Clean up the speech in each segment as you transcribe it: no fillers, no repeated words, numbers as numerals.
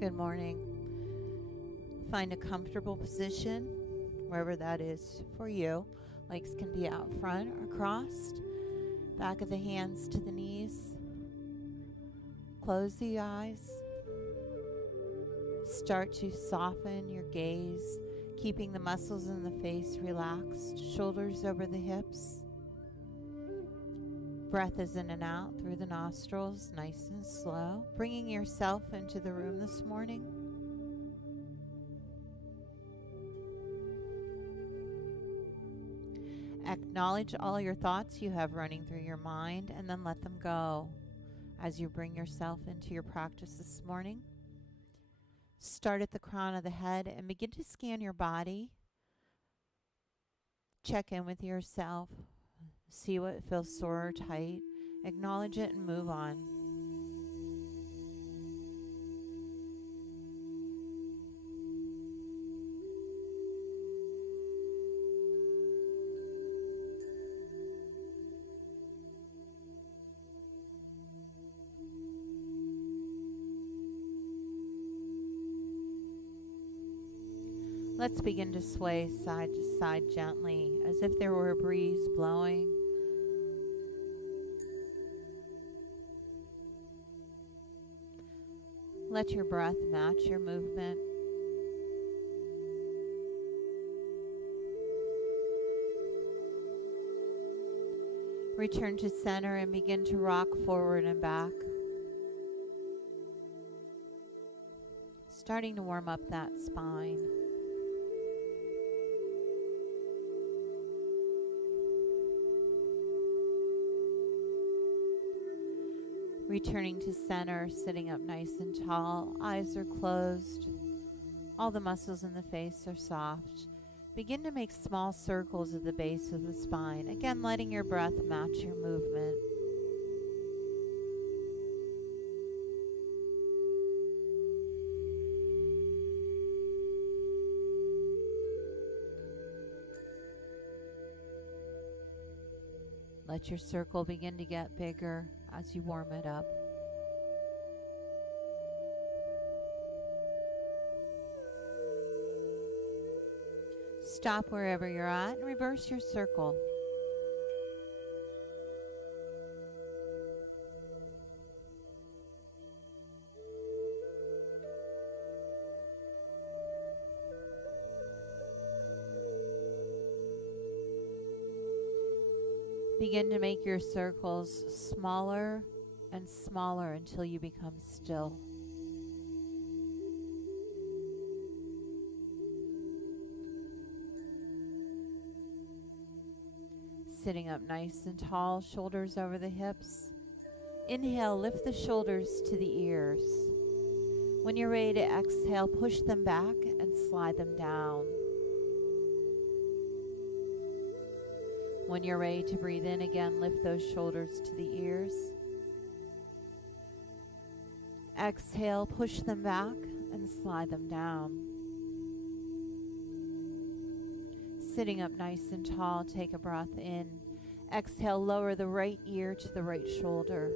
Good morning. Find a comfortable position, wherever that is for you. Legs can be out front or crossed. Back of the hands to the knees. Close the eyes. Start to soften your gaze, keeping the muscles in the face relaxed, shoulders over the hips. Breath is in and out through the nostrils, nice and slow. Bringing yourself into the room this morning. Acknowledge all your thoughts you have running through your mind and then let them go as you bring yourself into your practice this morning. Start at the crown of the head and begin to scan your body. Check in with yourself. See what feels sore or tight. Acknowledge it and move on. Let's begin to sway side to side gently, as if there were a breeze blowing. Let your breath match your movement. Return to center and begin to rock forward and back. Starting to warm up that spine. Returning to center, sitting up nice and tall. Eyes are closed. All the muscles in the face are soft. Begin to make small circles at the base of the spine. Again, letting your breath match your movement. Let your circle begin to get bigger as you warm it up. Stop wherever you're at and reverse your circle. Begin to make your circles smaller and smaller until you become still. Sitting up nice and tall, shoulders over the hips. Inhale, lift the shoulders to the ears. When you're ready to exhale, push them back and slide them down. When you're ready to breathe in again, lift those shoulders to the ears. Exhale, push them back and slide them down. Sitting up nice and tall, take a breath in. Exhale, lower the right ear to the right shoulder.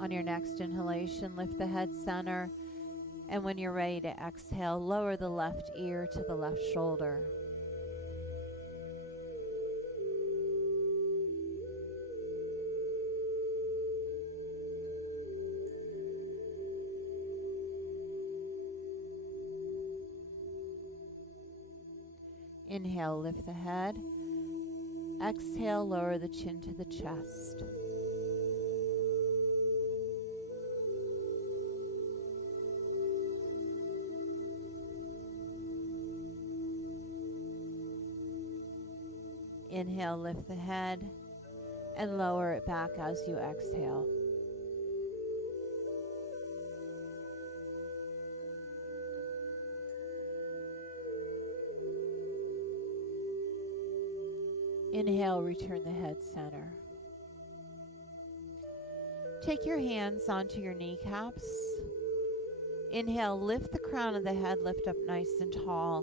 On your next inhalation, lift the head center, and when you're ready to exhale, lower the left ear to the left shoulder. Inhale, lift the head. Exhale, lower the chin to the chest. Inhale, lift the head and lower it back as you exhale. Inhale, return the head center. Take your hands onto your kneecaps. Inhale, lift the crown of the head, lift up nice and tall.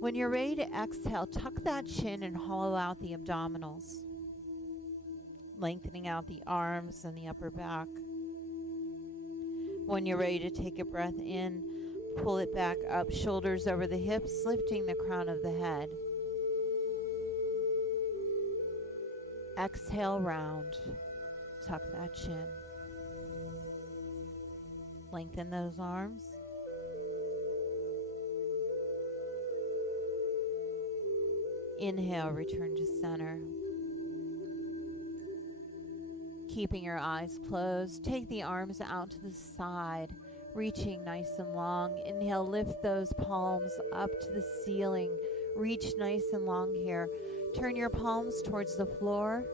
When you're ready to exhale, tuck that chin and hollow out the abdominals, lengthening out the arms and the upper back. When you're ready to take a breath in, pull it back up, shoulders over the hips, lifting the crown of the head. Exhale, round. Tuck that chin. Lengthen those arms. Inhale, return to center. Keeping your eyes closed, take the arms out to the side, reaching nice and long. Inhale, lift those palms up to the ceiling. Reach nice and long here. Turn your palms towards the floor.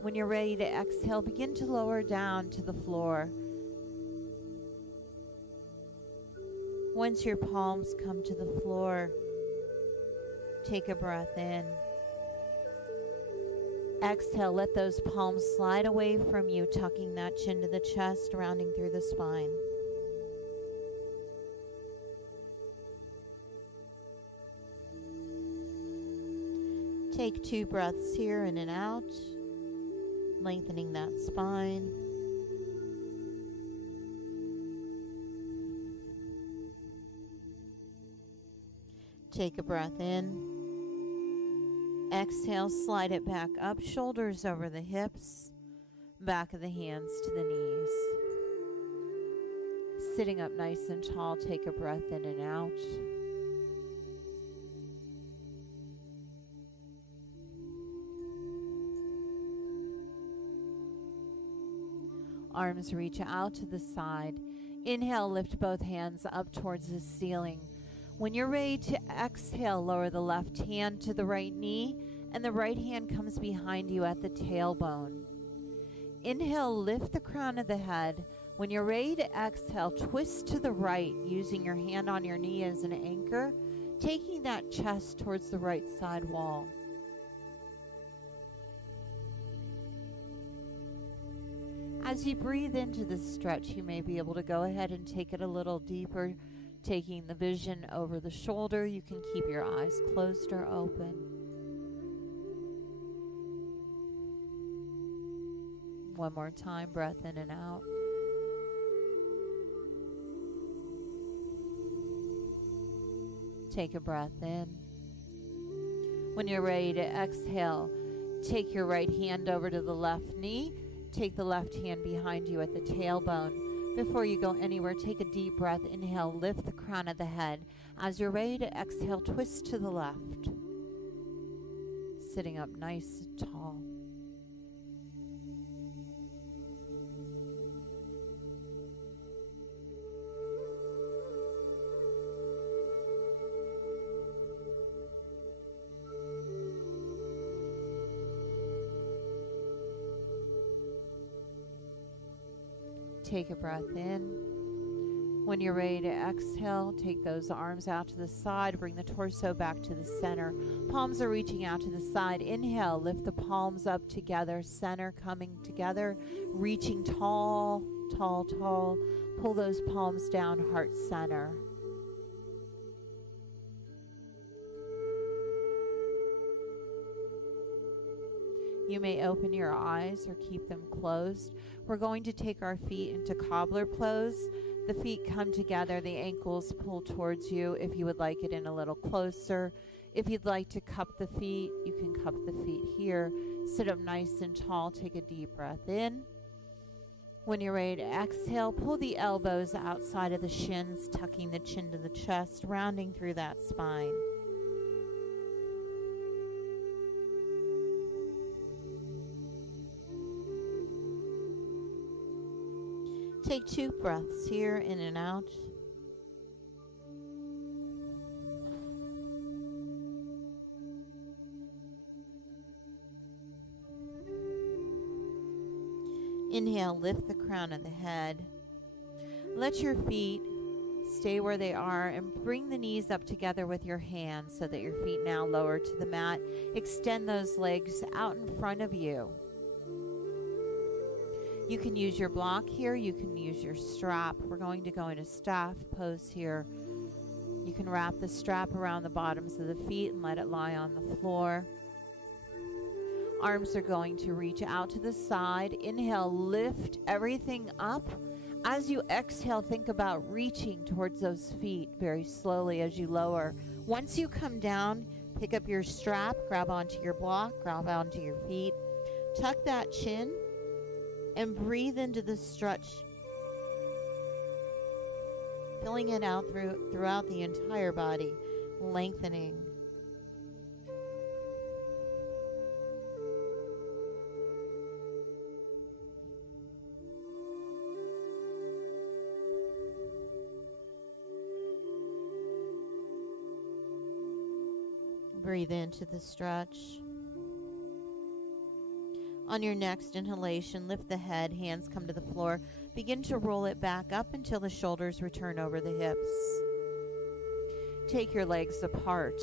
When you're ready to exhale, begin to lower down to the floor. Once your palms come to the floor, take a breath in. Exhale, let those palms slide away from you, tucking that chin to the chest, rounding through the spine. Take 2 breaths here, in and out, lengthening that spine. Take a breath in. Exhale, slide it back up, shoulders over the hips, back of the hands to the knees. Sitting up nice and tall, take a breath in and out. Arms reach out to the side. Inhale, lift both hands up towards the ceiling. When you're ready to exhale, lower the left hand to the right knee, and the right hand comes behind you at the tailbone. Inhale, lift the crown of the head. When you're ready to exhale, twist to the right, using your hand on your knee as an anchor, taking that chest towards the right side wall. As you breathe into this stretch, you may be able to go ahead and take it a little deeper, taking the vision over the shoulder. You can keep your eyes closed or open. One more time, breath in and out. Take a breath in. When you're ready to exhale, take your right hand over to the left knee. Take the left hand behind you at the tailbone. Before you go anywhere, take a deep breath. Inhale, lift the crown of the head. As you're ready to exhale, twist to the left. Sitting up nice and tall. Take a breath in. When you're ready to exhale, take those arms out to the side. Bring the torso back to the center. Palms are reaching out to the side. Inhale, lift the palms up together. Center coming together. Reaching tall, tall, tall. Pull those palms down, heart center. You may open your eyes or keep them closed. We're going to take our feet into cobbler pose. The feet come together, the ankles pull towards you if you would like it in a little closer. If you'd like to cup the feet, you can cup the feet here. Sit up nice and tall, take a deep breath in. When you're ready to exhale, pull the elbows outside of the shins, tucking the chin to the chest, rounding through that spine. Take 2 breaths here, in and out. Inhale, lift the crown of the head. Let your feet stay where they are and bring the knees up together with your hands so that your feet now lower to the mat. Extend those legs out in front of you. You can use your block here. You can use your strap. We're going to go into staff pose here. You can wrap the strap around the bottoms of the feet and let it lie on the floor. Arms are going to reach out to the side. Inhale, lift everything up. As you exhale, think about reaching towards those feet very slowly as you lower. Once you come down, pick up your strap, grab onto your block, grab onto your feet. Tuck that chin and breathe into the stretch, filling it out throughout the entire body, lengthening. Breathe into the stretch. On your next inhalation, lift the head, hands come to the floor. Begin to roll it back up until the shoulders return over the hips. Take your legs apart.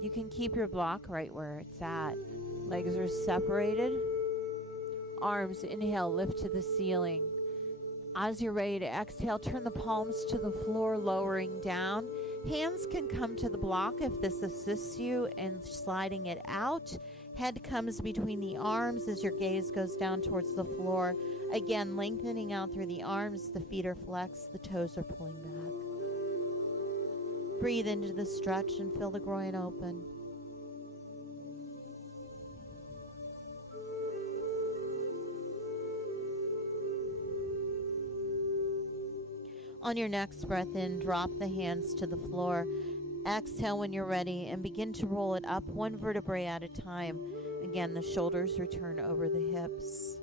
You can keep your block right where it's at. Legs are separated. Arms, inhale, lift to the ceiling. As you're ready to exhale, turn the palms to the floor, lowering down. Hands can come to the block if this assists you in sliding it out. Head comes between the arms as your gaze goes down towards the floor. Again, lengthening out through the arms. The feet are flexed. The toes are pulling back. Breathe into the stretch and feel the groin open. On your next breath in, drop the hands to the floor. Exhale when you're ready and begin to roll it up one vertebrae at a time. Again, the shoulders return over the hips.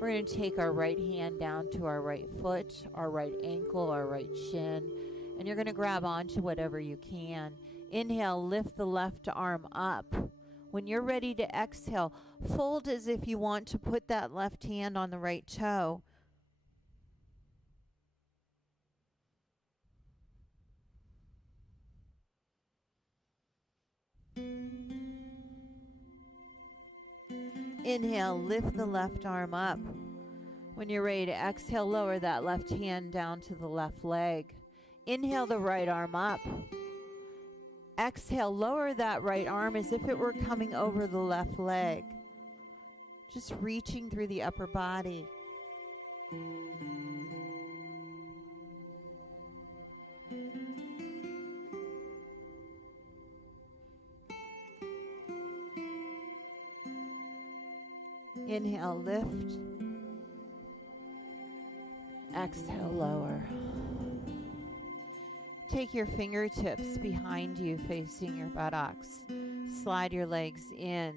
We're going to take our right hand down to our right foot, our right ankle, our right shin, and you're going to grab onto whatever you can. Inhale, lift the left arm up. When you're ready to exhale, fold as if you want to put that left hand on the right toe. Inhale, lift the left arm up. When you're ready to exhale, lower that left hand down to the left leg. Inhale the right arm up. Exhale, lower that right arm as if it were coming over the left leg. Just reaching through the upper body. Inhale, lift. Exhale, lower. Take your fingertips behind you, facing your buttocks. Slide your legs in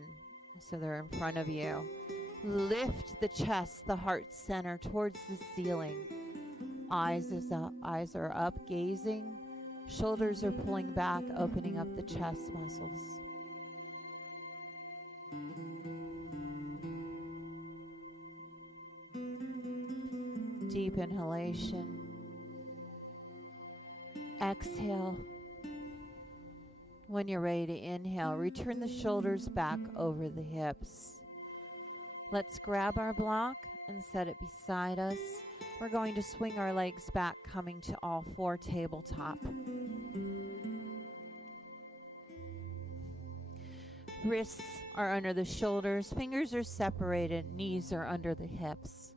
so they're in front of you. Lift the chest, the heart center towards the ceiling. Eyes are up, gazing. Shoulders are pulling back, opening up the chest muscles. Deep inhalation. Exhale. When you're ready to inhale, return the shoulders back over the hips. Let's grab our block and set it beside us. We're going to swing our legs back, coming to all four, tabletop. Wrists are under the shoulders, fingers are separated, knees are under the hips.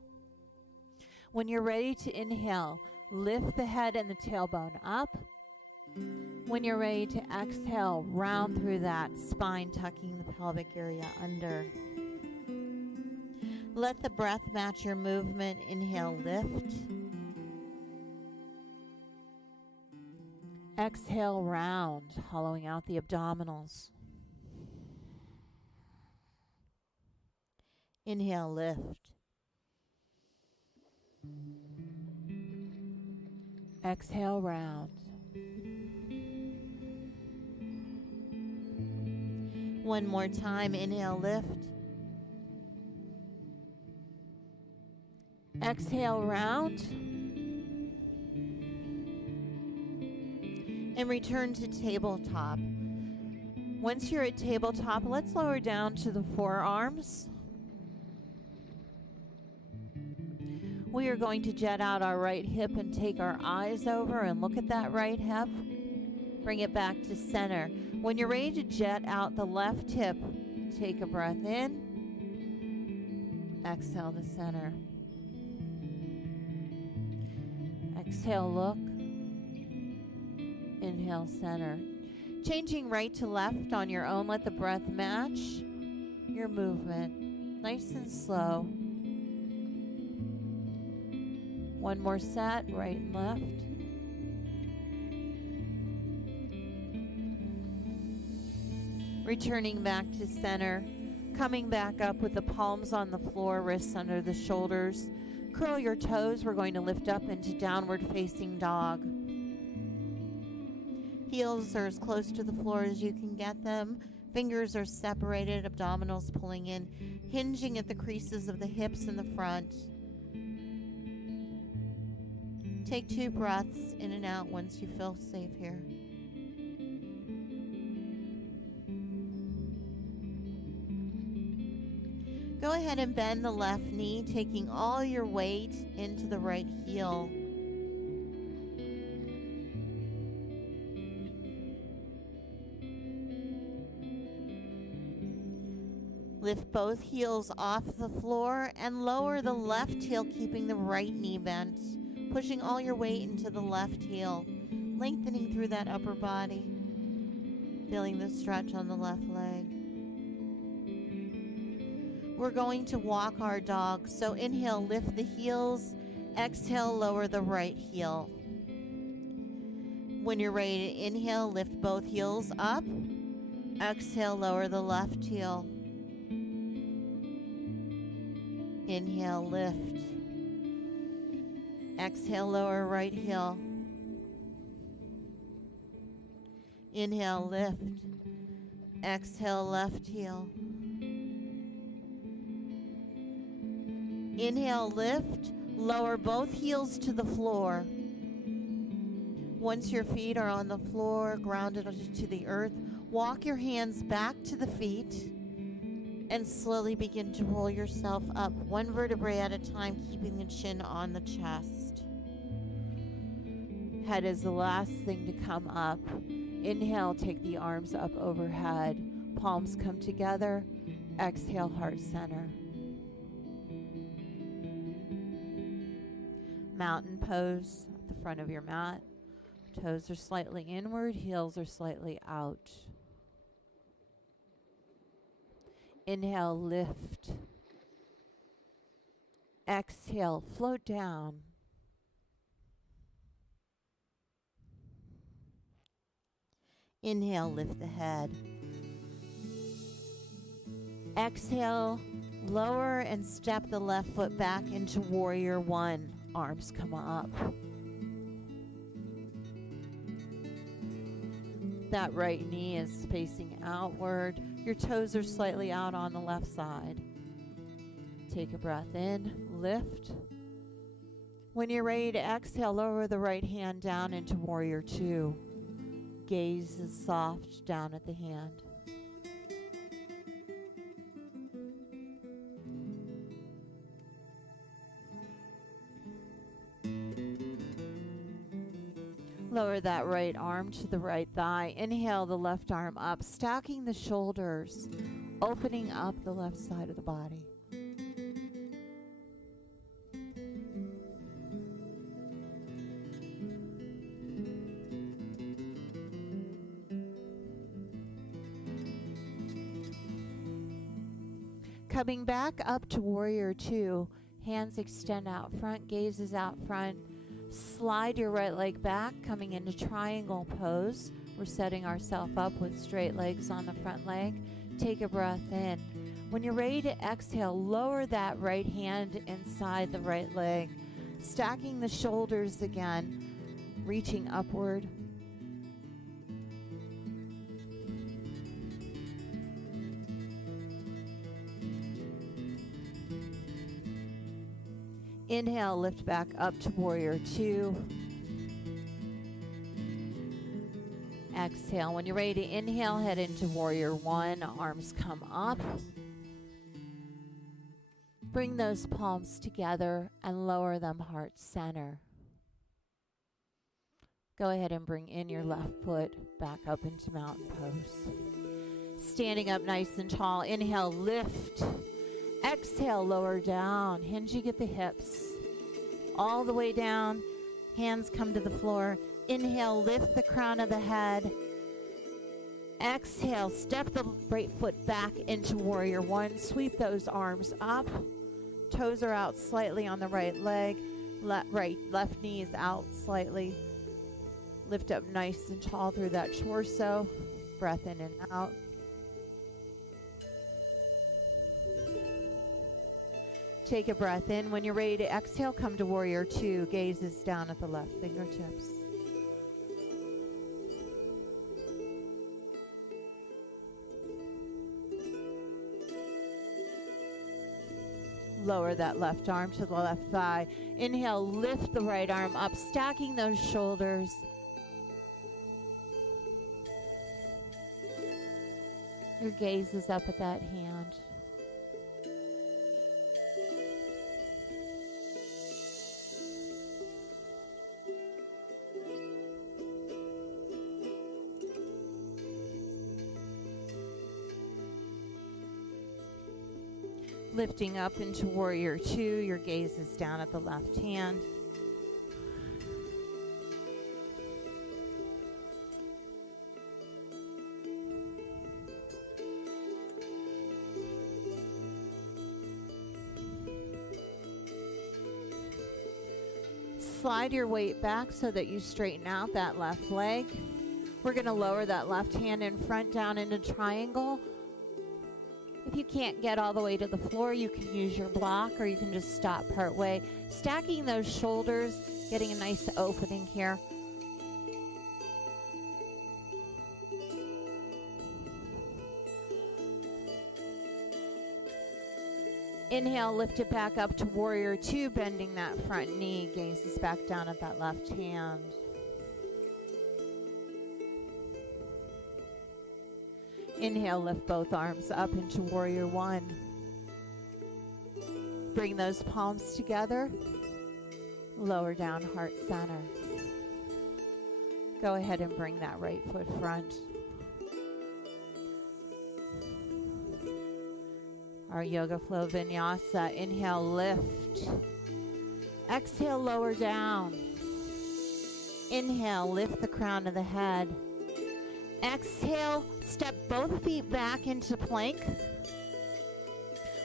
When you're ready to inhale, lift the head and the tailbone up. When you're ready to exhale, round through that spine, tucking the pelvic area under. Let the breath match your movement. Inhale, lift. Exhale, round, hollowing out the abdominals. Inhale, lift. Exhale, round. One more time. Inhale, lift. Exhale, round. And return to tabletop. Once you're at tabletop, let's lower down to the forearms. We are going to jet out our right hip and take our eyes over and look at that right hip. Bring it back to center. When you're ready to jet out the left hip, take a breath in. Exhale to center. Exhale, look. Inhale, center. Changing right to left on your own. Let the breath match your movement. Nice and slow. One more set, right and left. Returning back to center. Coming back up with the palms on the floor, wrists under the shoulders. Curl your toes. We're going to lift up into downward facing dog. Heels are as close to the floor as you can get them. Fingers are separated, abdominals pulling in, hinging at the creases of the hips in the front. Take 2 breaths in and out once you feel safe here. Go ahead and bend the left knee, taking all your weight into the right heel. Lift both heels off the floor and lower the left heel, keeping the right knee bent. Pushing all your weight into the left heel, lengthening through that upper body. Feeling the stretch on the left leg. We're going to walk our dog. So inhale, lift the heels. Exhale, lower the right heel. When you're ready to inhale, lift both heels up. Exhale, lower the left heel. Inhale, lift. Exhale, lower right heel. Inhale, lift. Exhale, left heel. Inhale, lift. Lower both heels to the floor. Once your feet are on the floor, grounded to the earth, walk your hands back to the feet and slowly begin to roll yourself up, one vertebrae at a time, keeping the chin on the chest. Head is the last thing to come up. Inhale, take the arms up overhead. Palms come together. Exhale, heart center. Mountain pose at the front of your mat. Toes are slightly inward, heels are slightly out. Inhale, lift. Exhale, float down. Inhale, lift the head. Exhale, lower and step the left foot back into warrior one. Arms come up. That right knee is facing outward. Your toes are slightly out on the left side. Take a breath in, lift. When you're ready to exhale, lower the right hand down into warrior two. Gaze is soft down at the hand. Lower that right arm to the right thigh. Inhale the left arm up, stacking the shoulders, opening up the left side of the body. Coming back up to warrior two, hands extend out front, gaze is out front. Slide your right leg back, coming into triangle pose. We're setting ourselves up with straight legs on the front leg. Take a breath in. When you're ready to exhale, lower that right hand inside the right leg. Stacking the shoulders again, reaching upward. Inhale, lift back up to warrior two. Exhale. When you're ready to inhale, head into warrior one. Arms come up. Bring those palms together and lower them heart center. Go ahead and bring in your left foot back up into mountain pose. Standing up nice and tall. Inhale, lift. Exhale, lower down. Hinging at the hips. All the way down. Hands come to the floor. Inhale, lift the crown of the head. Exhale, step the right foot back into warrior one. Sweep those arms up. Toes are out slightly on the right leg. Left knee is out slightly. Lift up nice and tall through that torso. Breath in and out. Take a breath in. When you're ready to exhale, come to warrior two. Gazes down at the left fingertips. Lower that left arm to the left thigh. Inhale, lift the right arm up, stacking those shoulders. Your gaze is up at that hand. Lifting up into warrior two, your gaze is down at the left hand. Slide your weight back so that you straighten out that left leg. We're going to lower that left hand in front down into triangle. If you can't get all the way to the floor, you can use your block or you can just stop part way. Stacking those shoulders, getting a nice opening here. Inhale, lift it back up to warrior two, bending that front knee, gazes back down at that left hand. Inhale, lift both arms up into warrior one. Bring those palms together. Lower down, heart center. Go ahead and bring that right foot front. Our yoga flow vinyasa. Inhale, lift. Exhale, lower down. Inhale, lift the crown of the head. Exhale, step both feet back into plank.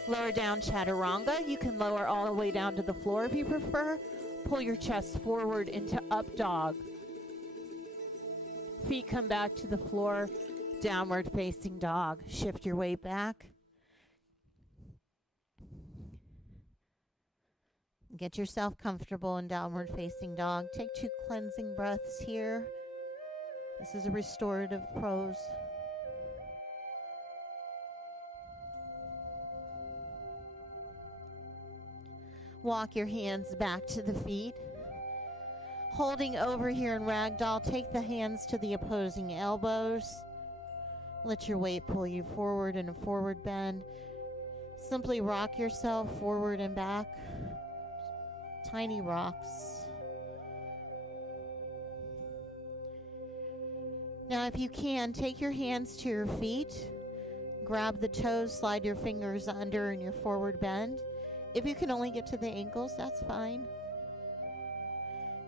Lower down, chaturanga. You can lower all the way down to the floor if you prefer. Pull your chest forward into up dog. Feet come back to the floor, downward facing dog. Shift your weight back. Get yourself comfortable in downward facing dog. Take 2 cleansing breaths here. This is a restorative pose. Walk your hands back to the feet. Holding over here in ragdoll, take the hands to the opposing elbows. Let your weight pull you forward in a forward bend. Simply rock yourself forward and back. Tiny rocks. Now, if you can, take your hands to your feet. Grab the toes, slide your fingers under in your forward bend. If you can only get to the ankles, that's fine.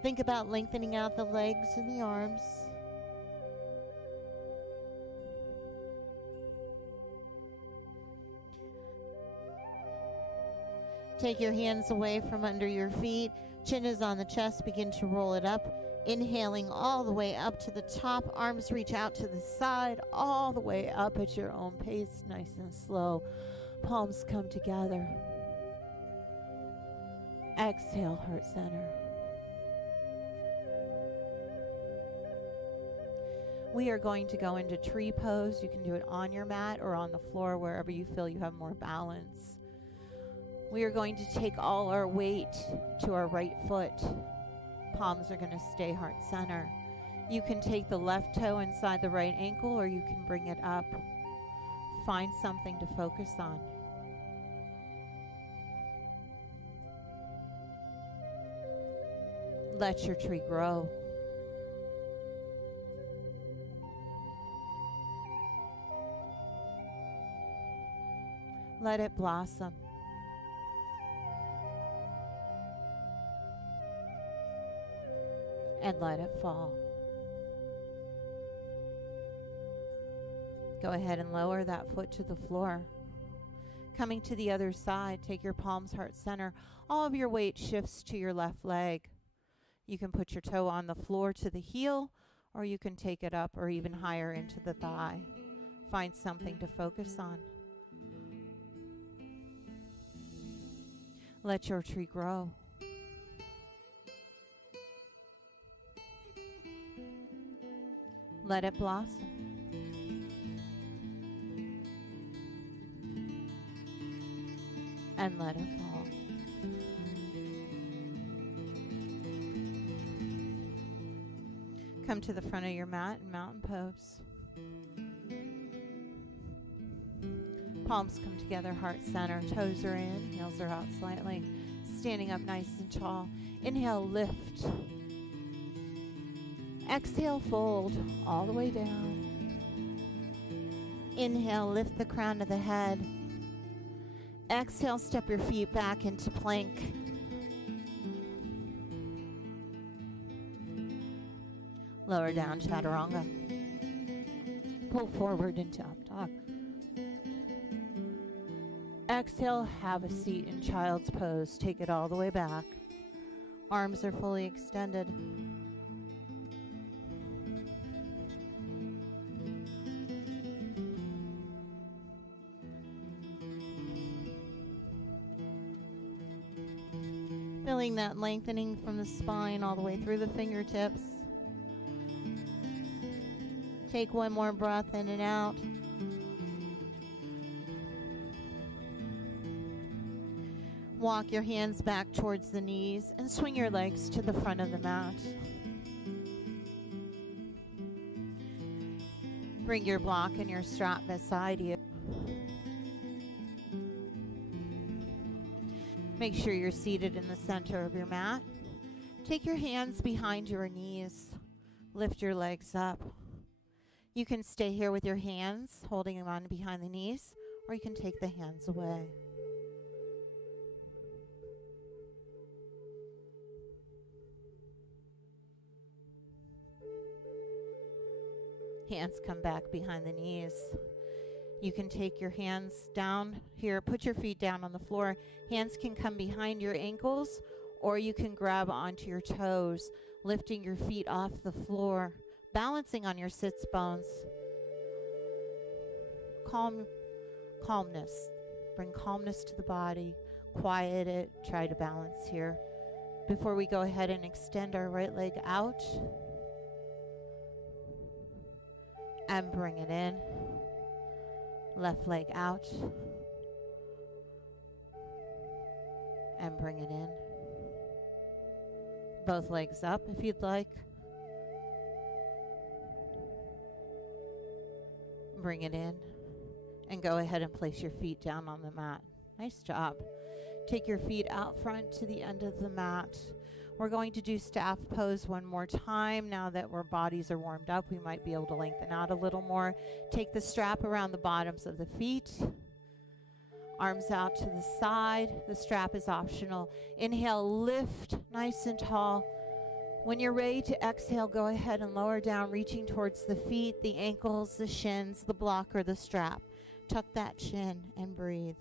Think about lengthening out the legs and the arms. Take your hands away from under your feet. Chin is on the chest. Begin to roll it up. Inhaling all the way up to the top. Arms reach out to the side. All the way up at your own pace. Nice and slow. Palms come together. Exhale, heart center. We are going to go into tree pose. You can do it on your mat or on the floor, wherever you feel you have more balance. We are going to take all our weight to our right foot. Palms are going to stay heart center. You can take the left toe inside the right ankle, or you can bring it up. Find something to focus on. Let your tree grow. Let it blossom. And let it fall. Go ahead and lower that foot to the floor. Coming to the other side, take your palms heart center. All of your weight shifts to your left leg. You can put your toe on the floor to the heel, or you can take it up or even higher into the thigh. Find something to focus on. Let your tree grow. Let it blossom. And let it fall. Come to the front of your mat in mountain pose. Palms come together, heart center, toes are in, heels are out slightly. Standing up nice and tall. Inhale, lift. Exhale, fold all the way down. Inhale, lift the crown of the head. Exhale, step your feet back into plank. Lower down, chaturanga. Pull forward into up dog. Exhale, have a seat in child's pose. Take it all the way back. Arms are fully extended. Feeling that lengthening from the spine all the way through the fingertips. Take one more breath in and out. Walk your hands back towards the knees and swing your legs to the front of the mat. Bring your block and your strap beside you. Make sure you're seated in the center of your mat. Take your hands behind your knees. Lift your legs up. You can stay here with your hands, holding them on behind the knees, or you can take the hands away. Hands come back behind the knees. You can take your hands down here, put your feet down on the floor. Hands can come behind your ankles, or you can grab onto your toes, lifting your feet off the floor, balancing on your sits bones. Calmness. Bring calmness to the body. Quiet it. Try to balance here. Before we go ahead and extend our right leg out. And bring it in. Left leg out. And bring it in. Both legs up if you'd like. Bring it in. And go ahead and place your feet down on the mat. Nice job. Take your feet out front to the end of the mat. We're going to do staff pose one more time. Now that our bodies are warmed up, we might be able to lengthen out a little more. Take the strap around the bottoms of the feet. Arms out to the side. The strap is optional. Inhale, lift nice and tall. When you're ready to exhale, go ahead and lower down, reaching towards the feet, the ankles, the shins, the block, or the strap. Tuck that chin and breathe.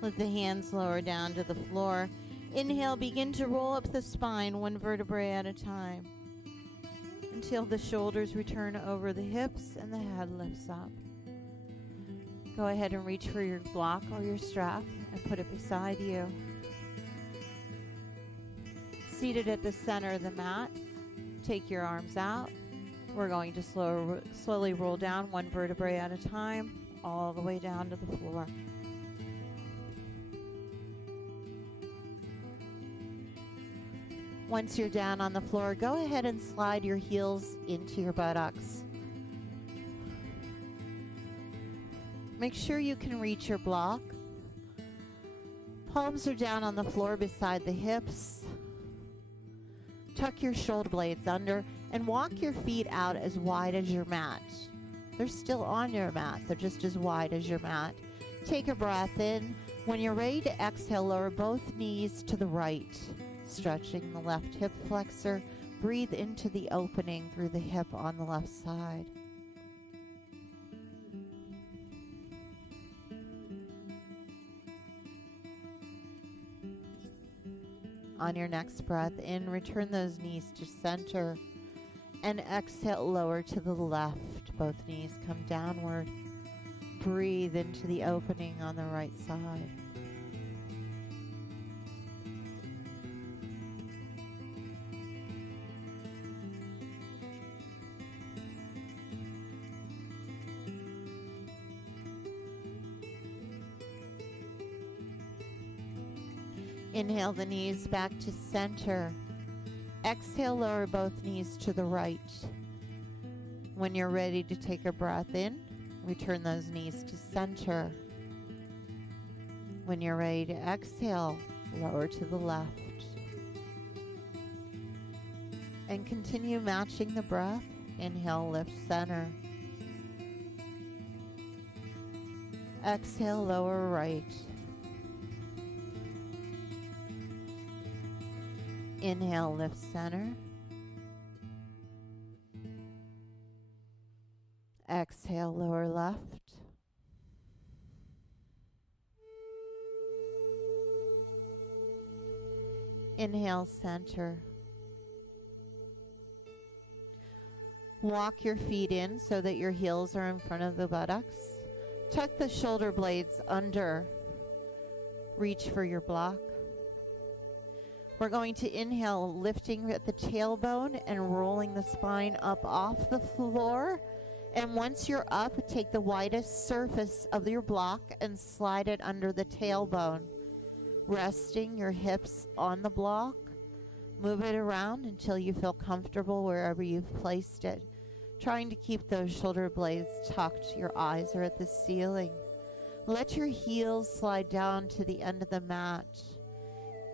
Let the hands lower down to the floor. Inhale, begin to roll up the spine one vertebrae at a time until the shoulders return over the hips and the head lifts up. Go ahead and reach for your block or your strap and put it beside you. Seated at the center of the mat, take your arms out. We're going to slowly roll down one vertebrae at a time, all the way down to the floor. Once you're down on the floor, go ahead and slide your heels into your buttocks. Make sure you can reach your block. Palms are down on the floor beside the hips. Tuck your shoulder blades under and walk your feet out as wide as your mat. They're still on your mat. They're just as wide as your mat. Take a breath in. When you're ready to exhale, lower both knees to the right, stretching the left hip flexor. Breathe into the opening through the hip on the left side. On your next breath in, return those knees to center and exhale, lower to the left. Both knees come downward. Breathe into the opening on the right side. Inhale the knees back to center. Exhale, lower both knees to the right. When you're ready to take a breath in, return those knees to center. When you're ready to exhale, lower to the left. And continue matching the breath. Inhale, lift center. Exhale, lower right. Inhale, lift center. Exhale, lower left. Inhale, center. Walk your feet in so that your heels are in front of the buttocks. Tuck the shoulder blades under. Reach for your block. We're going to inhale, lifting at the tailbone and rolling the spine up off the floor. And once you're up, take the widest surface of your block and slide it under the tailbone, resting your hips on the block. Move it around until you feel comfortable wherever you've placed it, trying to keep those shoulder blades tucked. Your eyes are at the ceiling. Let your heels slide down to the end of the mat.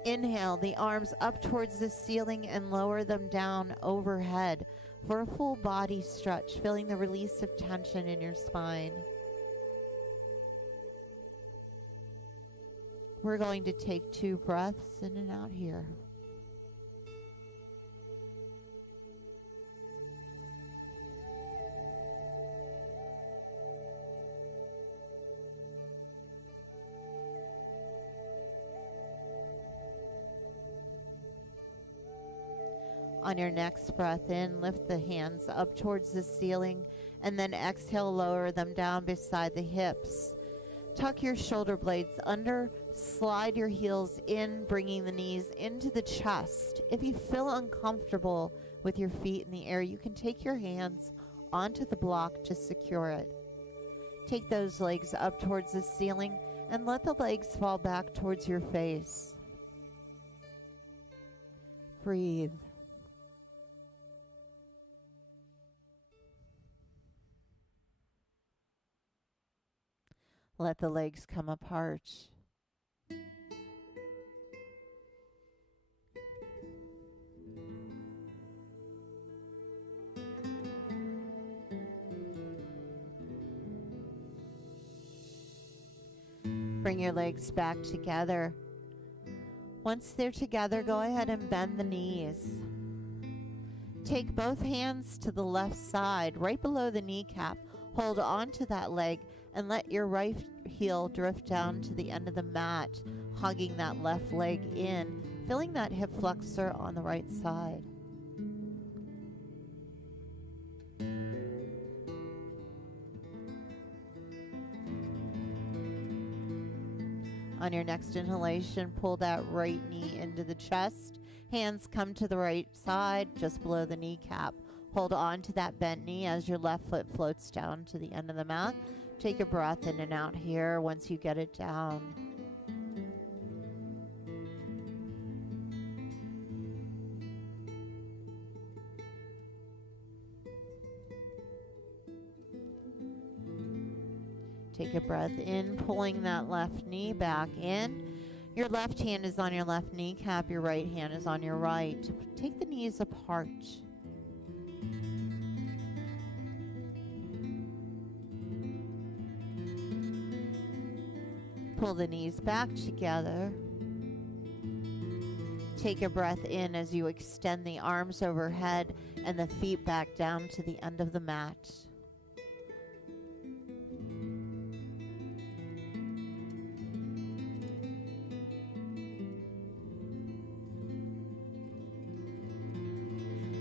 Inhale the arms up towards the ceiling and lower them down overhead for a full body stretch, feeling the release of tension in your spine. We're going to take 2 breaths in and out here. On your next breath in, lift the hands up towards the ceiling and then exhale, lower them down beside the hips. Tuck your shoulder blades under, slide your heels in, bringing the knees into the chest. If you feel uncomfortable with your feet in the air, you can take your hands onto the block to secure it. Take those legs up towards the ceiling and let the legs fall back towards your face. Breathe. Let the legs come apart. Bring your legs back together. Once they're together, go ahead and bend the knees. Take both hands to the left side, right below the kneecap. Hold on to that leg and let your right heel drift down to the end of the mat, hugging that left leg in, feeling that hip flexor on the right side. On your next inhalation, pull that right knee into the chest. Hands come to the right side, just below the kneecap. Hold on to that bent knee as your left foot floats down to the end of the mat. Take a breath in and out here once you get it down. Take a breath in, pulling that left knee back in. Your left hand is on your left kneecap, your right hand is on your right. Take the knees apart. Pull the knees back together. Take a breath in as you extend the arms overhead and the feet back down to the end of the mat.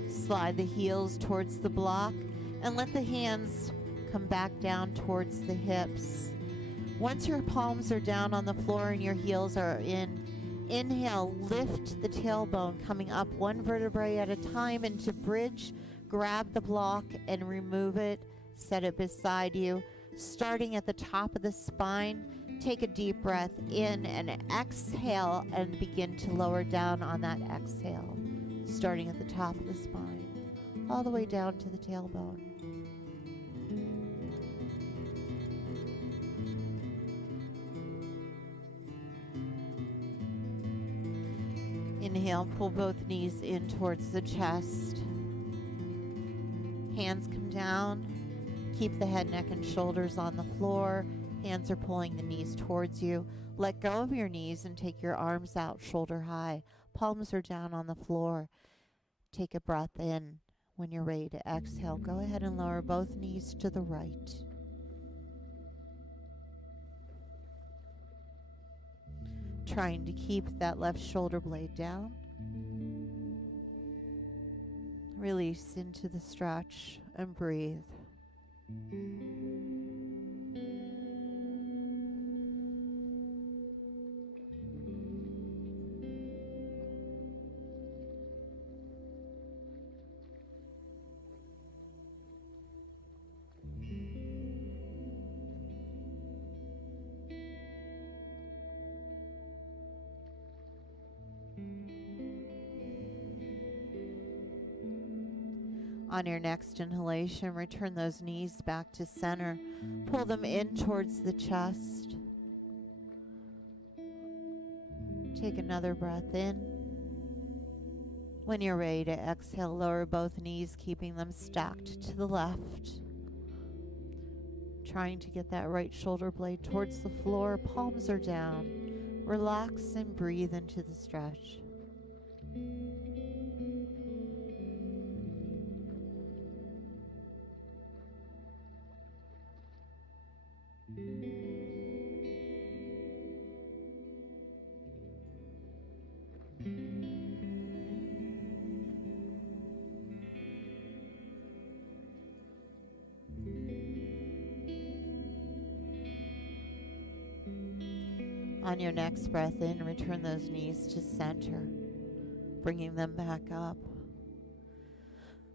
Slide the heels towards the block and let the hands come back down towards the hips. Once your palms are down on the floor and your heels are in, inhale, lift the tailbone, coming up one vertebrae at a time into bridge. Grab the block and remove it. Set it beside you. Starting at the top of the spine, take a deep breath in and exhale and begin to lower down on that exhale. Starting at the top of the spine, all the way down to the tailbone. Inhale, pull both knees in towards the chest. Hands come down. Keep the head, neck, and shoulders on the floor. Hands are pulling the knees towards you. Let go of your knees and take your arms out shoulder high. Palms are down on the floor. Take a breath in. When you're ready to exhale, go ahead and lower both knees to the right. Trying to keep that left shoulder blade down. Release into the stretch and breathe. On your next inhalation, return those knees back to center. Pull them in towards the chest. Take another breath in. When you're ready to exhale, lower both knees, keeping them stacked to the left. Trying to get that right shoulder blade towards the floor. Palms are down. Relax and breathe into the stretch. On your next breath in, return those knees to center, bringing them back up.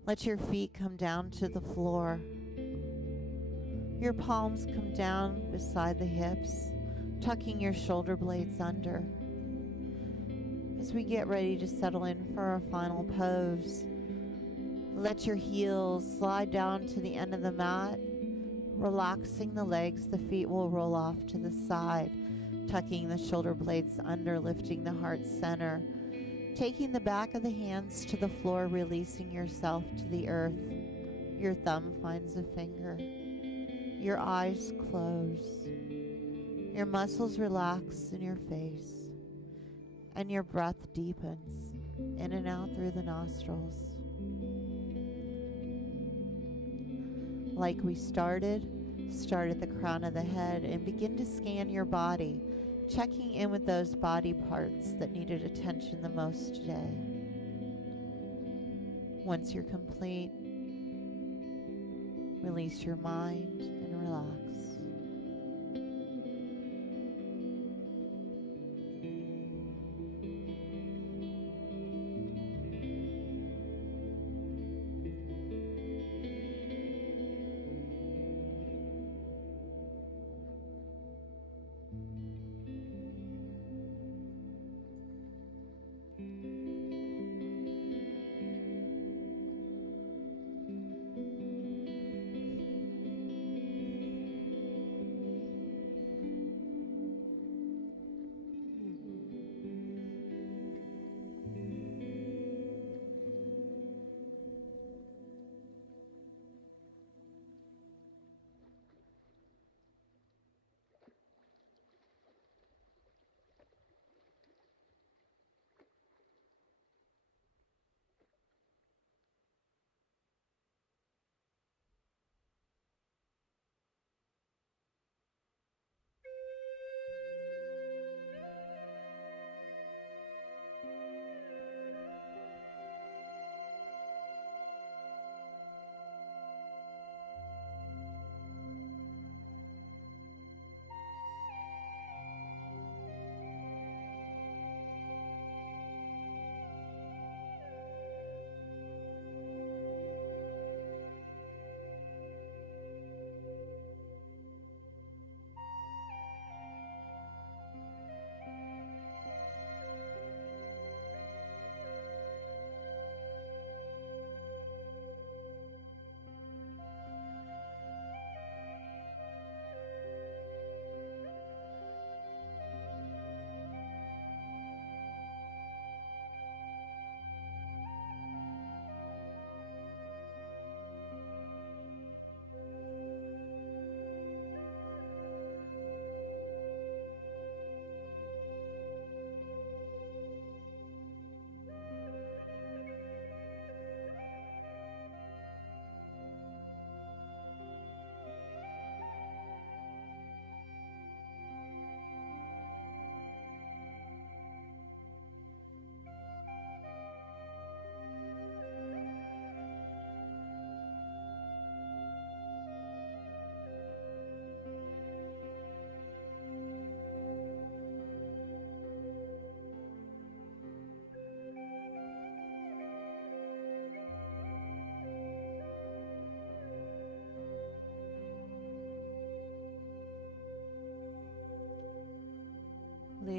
Let your feet come down to the floor. Your palms come down beside the hips, tucking your shoulder blades under. As we get ready to settle in for our final pose, let your heels slide down to the end of the mat. Relaxing the legs, the feet will roll off to the side, tucking the shoulder blades under, lifting the heart center. Taking the back of the hands to the floor, releasing yourself to the earth. Your thumb finds a finger. Your eyes close. Your muscles relax in your face. And your breath deepens in and out through the nostrils. Like we started, start at the crown of the head and begin to scan your body, checking in with those body parts that needed attention the most today. Once you're complete, release your mind and relax.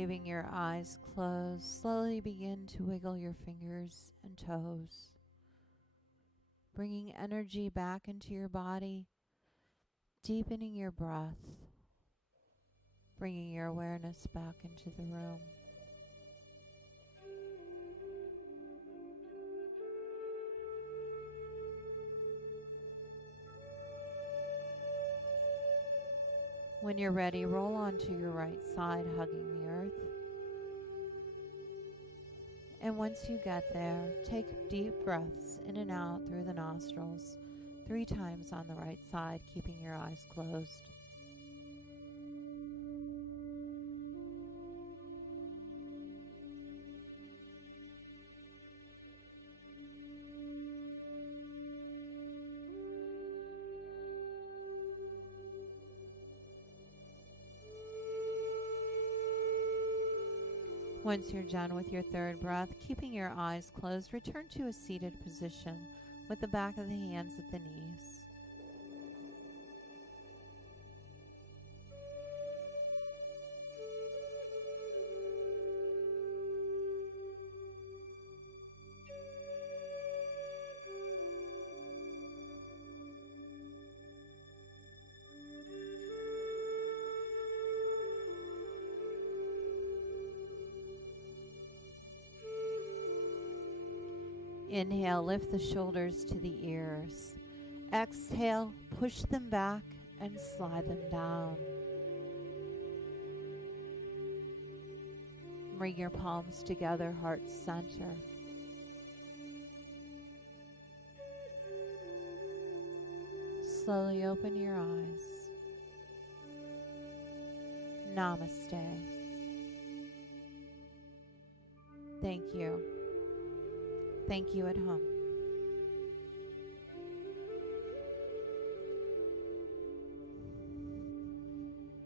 Leaving your eyes closed, slowly begin to wiggle your fingers and toes, bringing energy back into your body, deepening your breath, bringing your awareness back into the room. When you're ready, roll onto your right side, hugging the earth. And once you get there, take deep breaths in and out through the nostrils 3 times on the right side, keeping your eyes closed. Once you're done with your 3rd breath, keeping your eyes closed, return to a seated position with the back of the hands at the knees. Inhale, lift the shoulders to the ears. Exhale, push them back and slide them down. Bring your palms together, heart center. Slowly open your eyes. Namaste. Thank you. Thank you at home.